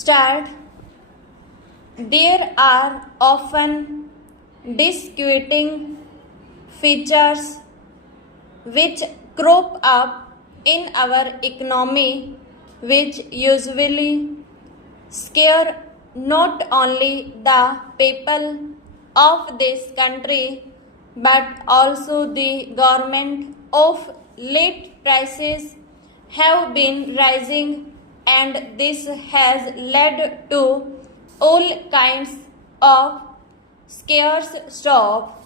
start, there are often disquieting features which crop up in our economy which usually scare not only the people of this country but also the government. Of late prices have been rising and this has led to all kinds of scarce stock.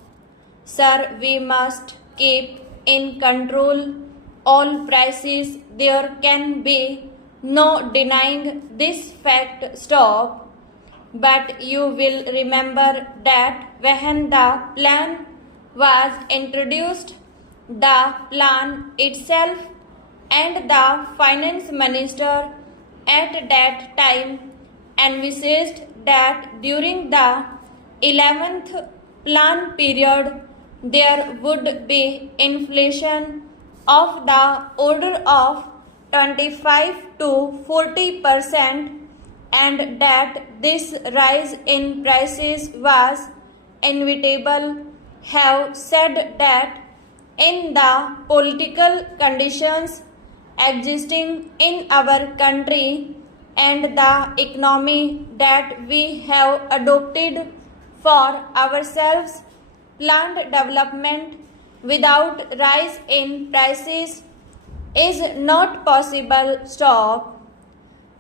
Sir, we must keep in control all prices. There can be no denying this fact. Stop. But you will remember that when the plan was introduced, the plan itself and the finance minister at that time envisaged that during the 11th plan period there would be inflation of the order of 25 to 40%, and that this rise in prices was inevitable. Have said that in the political conditions existing in our country and the economy that we have adopted for ourselves, planned development without rise in prices is not possible. Stop.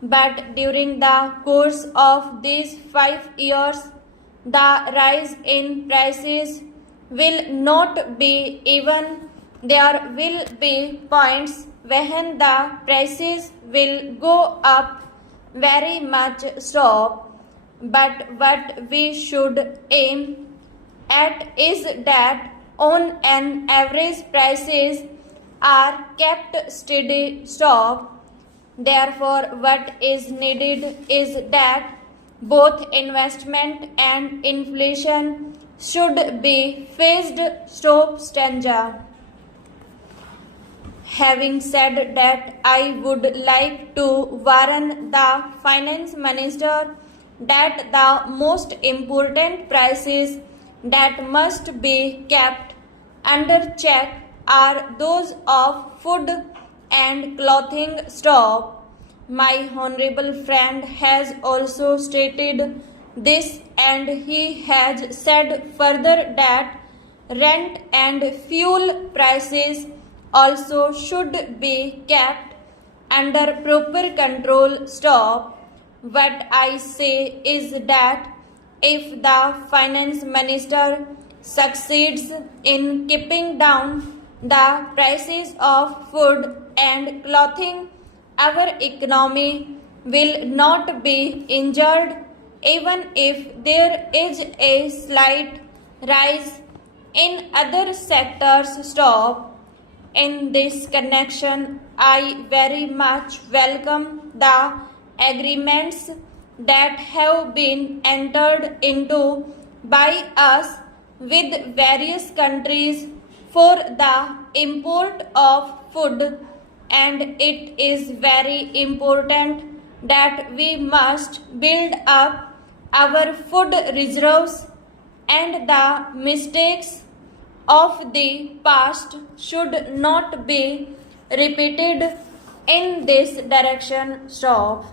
But during the course of these 5 years, the rise in prices will not be even. There will be points when the prices will go up very much. Stop. But what we should aim at is that on an average prices are kept steady. Stop. Therefore, what is needed is that both investment and inflation should be faced. Stop. Stanza. Having said that, I would like to warn the finance minister that the most important prices that must be kept under check are those of food and clothing. Stop. My honorable friend has also stated this, and he has said further that rent and fuel prices also should be kept under proper control. Stop. What I say is that if the finance minister succeeds in keeping down the prices of food and clothing, our economy will not be injured even if there is a slight rise in other sectors. Stop. In this connection, I very much welcome the agreements that have been entered into by us with various countries for the import of food, and it is very important that we must build up our food reserves, and the mistakes of the past should not be repeated in this direction. Stop.